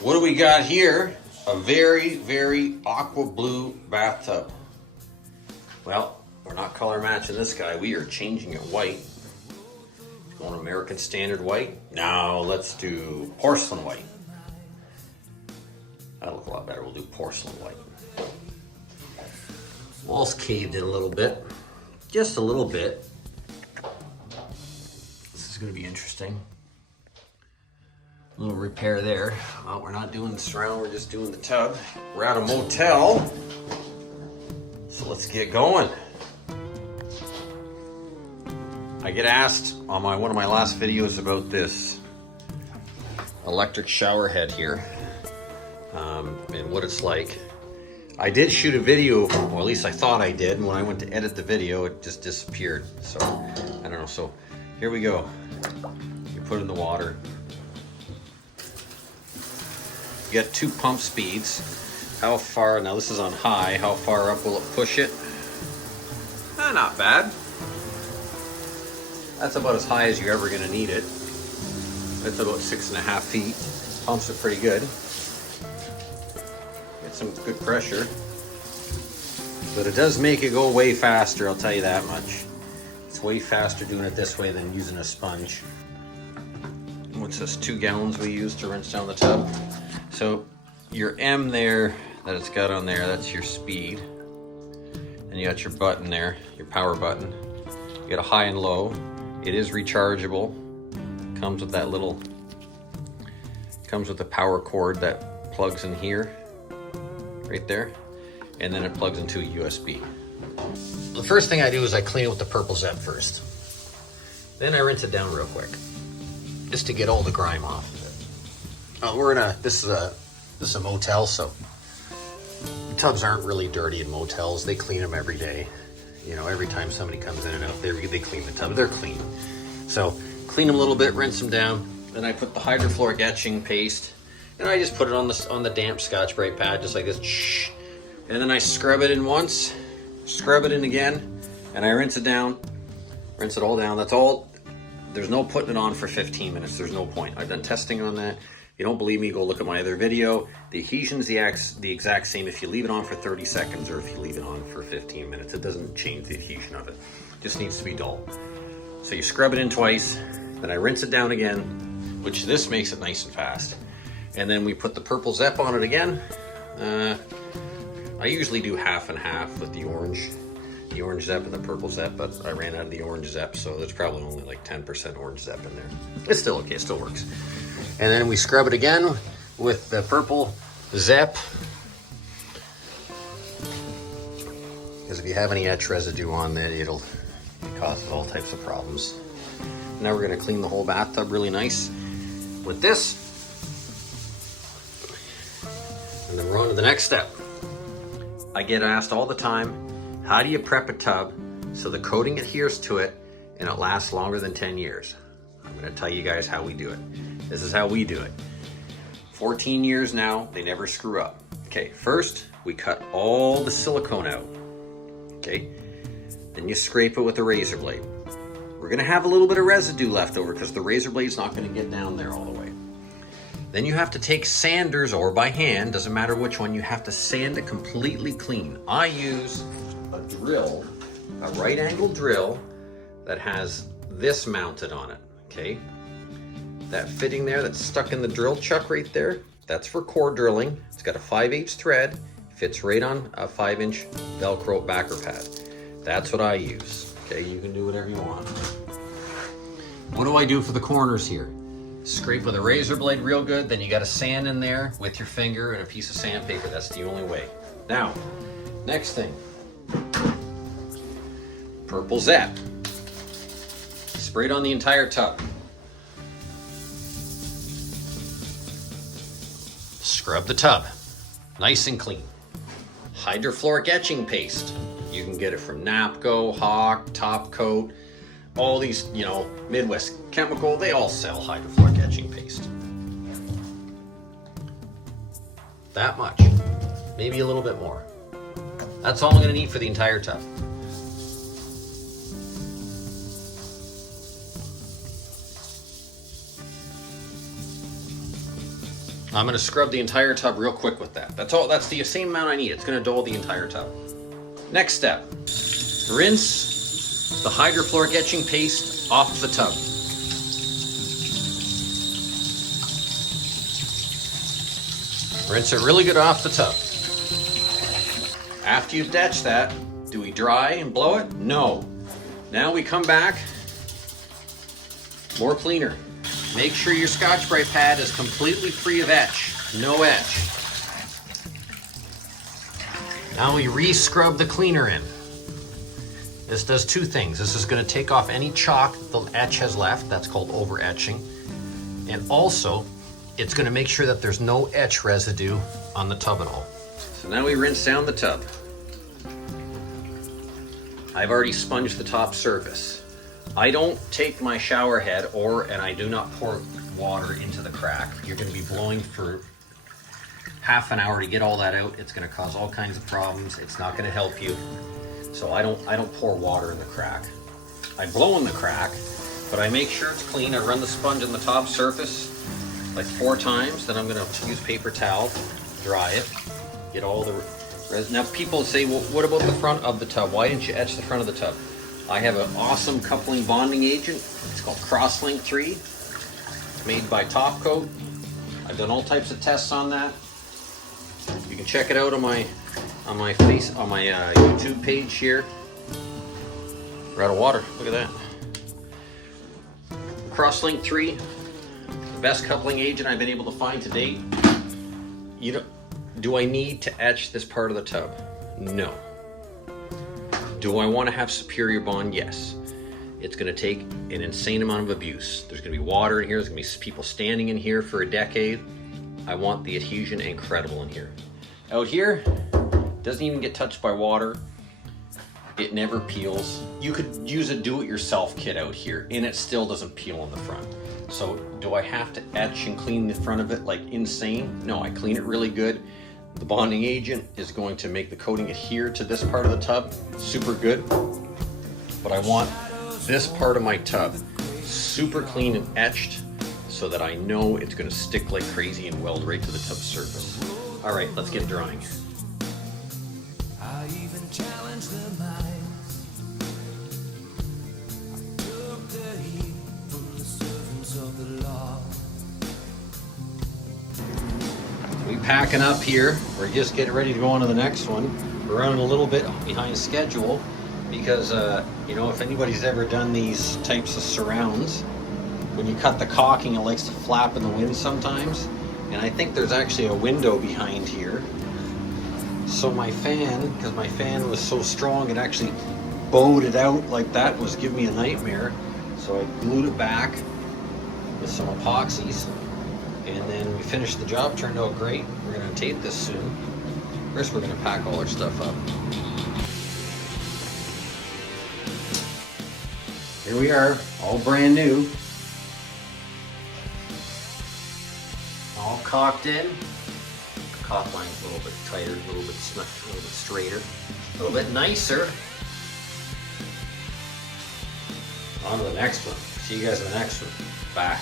What do we got here? A very, very aqua blue bathtub. Well, we're not color matching this guy. We are changing it white. Going American Standard white. Now let's do porcelain white. That'll look a lot better. We'll do porcelain white. Walls caved in a little bit. Just a little bit. This is going to be interesting. A little repair there. Well, we're not doing the surround, we're just doing the tub. We're at a motel, so let's get going. I get asked on one of my last videos about this electric shower head here and what it's like. I did shoot a video, or at least I thought I did, and when I went to edit the video, it just disappeared. So, I don't know. So, here we go. You put it in the water. You got 2 pump speeds. How far, now this is on high, how far up will it push it? Not bad. That's about as high as you're ever gonna need it. That's about 6.5 feet. Pumps it pretty good. Get some good pressure. But it does make it go way faster, I'll tell you that much. It's way faster doing it this way than using a sponge. What's this, 2 gallons we use to rinse down the tub? So your M there that it's got on there, that's your speed. And you got your button there, your power button. You got a high and low. It is rechargeable. Comes with that little, comes with the power cord that plugs in here, right there. And then it plugs into a USB. The first thing I do is I clean it with the purple Zep first. Then I rinse it down real quick, just to get all the grime off of it. This is a motel, so tubs aren't really dirty in motels. They clean them every day. You know, every time somebody comes in and out, they clean the tub. They're clean. So clean them a little bit, rinse them down. Then I put the hydrofluoric etching paste, and I just put it on the damp Scotch-Brite pad, just like this. And then I scrub it in once, scrub it in again, and I rinse it down, rinse it all down. That's all. There's no putting it on for 15 minutes. There's no point. I've done testing on that. If you don't believe me, go look at my other video. The adhesion's the exact same if you leave it on for 30 seconds or if you leave it on for 15 minutes. It doesn't change the adhesion of it. It just needs to be dull. So you scrub it in twice, then I rinse it down again, which this makes it nice and fast. And then we put the purple Zep on it again. I usually do half and half with the orange Zep and the purple Zep, but I ran out of the orange Zep, so there's probably only like 10% orange Zep in there. It's still okay, it still works. And then we scrub it again with the purple Zep. Because if you have any etch residue on that, it causes all types of problems. Now we're gonna clean the whole bathtub really nice with this. And then we're on to the next step. I get asked all the time, how do you prep a tub so the coating adheres to it and it lasts longer than 10 years? I'm gonna tell you guys how we do it. This is how we do it. 14 years now, they never screw up. Okay, first we cut all the silicone out. Okay, then you scrape it with a razor blade. We're gonna have a little bit of residue left over because the razor blade's not gonna get down there all the way. Then you have to take sanders or by hand, doesn't matter which one, you have to sand it completely clean. I use a drill, a right angle drill that has this mounted on it, okay? That fitting there that's stuck in the drill chuck right there, that's for core drilling. It's got a 5/8 thread, fits right on a 5-inch Velcro backer pad. That's what I use, okay? You can do whatever you want. What do I do for the corners here? Scrape with a razor blade real good, then you got to sand in there with your finger and a piece of sandpaper. That's the only way. Now, next thing. Purple Zep. Sprayed on the entire tub. Scrub the tub. Nice and clean. Hydrofluoric etching paste. You can get it from Napco, Hawk, Top Coat. All these, you know, Midwest Chemical, they all sell hydrofluoric etching paste. That much. Maybe a little bit more. That's all I'm gonna need for the entire tub. I'm gonna scrub the entire tub real quick with that. That's all, that's the same amount I need. It's gonna dull the entire tub. Next step, rinse the hydrofluoric etching paste off the tub. Rinse it really good off the tub. After you've etched that, do we dry and blow it? No. Now we come back, more cleaner. Make sure your Scotch-Brite pad is completely free of etch. No etch. Now we re-scrub the cleaner in. This does two things. This is going to take off any chalk the etch has left. That's called over-etching. And also, it's going to make sure that there's no etch residue on the tub at all. So now we rinse down the tub. I've already sponged the top surface. I don't take my shower head and I do not pour water into the crack. You're going to be blowing for half an hour to get all that out. It's going to cause all kinds of problems. It's not going to help you. So I don't pour water in the crack. I blow in the crack, but I make sure it's clean. I run the sponge on the top surface like 4 times. Then I'm going to use paper towel, dry it, get all the resin. Now people say, well, what about the front of the tub? Why didn't you etch the front of the tub? I have an awesome coupling bonding agent. It's called Crosslink 3, made by Top Coat. I've done all types of tests on that. You can check it out on my YouTube page here. We're out of water. Look at that. Crosslink 3, the best coupling agent I've been able to find to date. Do I need to etch this part of the tub? No. Do I want to have superior bond? Yes. It's going to take an insane amount of abuse. There's going to be water in here. There's going to be people standing in here for a decade. I want the adhesion incredible in here. Out here, doesn't even get touched by water. It never peels. You could use a do-it-yourself kit out here and it still doesn't peel on the front. So do I have to etch and clean the front of it like insane? No, I clean it really good. The bonding agent is going to make the coating adhere to this part of the tub super good. But I want this part of my tub super clean and etched so that I know it's going to stick like crazy and weld right to the tub surface. All right, let's get drying. I even challenge the minds. I took the heat from the servants of the law. We packing up here. We're just getting ready to go on to the next one. We're running a little bit behind schedule because, if anybody's ever done these types of surrounds, when you cut the caulking, it likes to flap in the wind sometimes. And I think there's actually a window behind here. So my fan, because my fan was so strong, it actually bowed it out like that, was giving me a nightmare. So I glued it back with some epoxies. And then we finished the job, turned out great. We're gonna tape this soon. First we're gonna pack all our stuff up. Here we are, all brand new. All caulked in. The caulk line's a little bit tighter, a little bit snuffed, a little bit straighter, a little bit nicer. On to the next one. See you guys in the next one. Bye.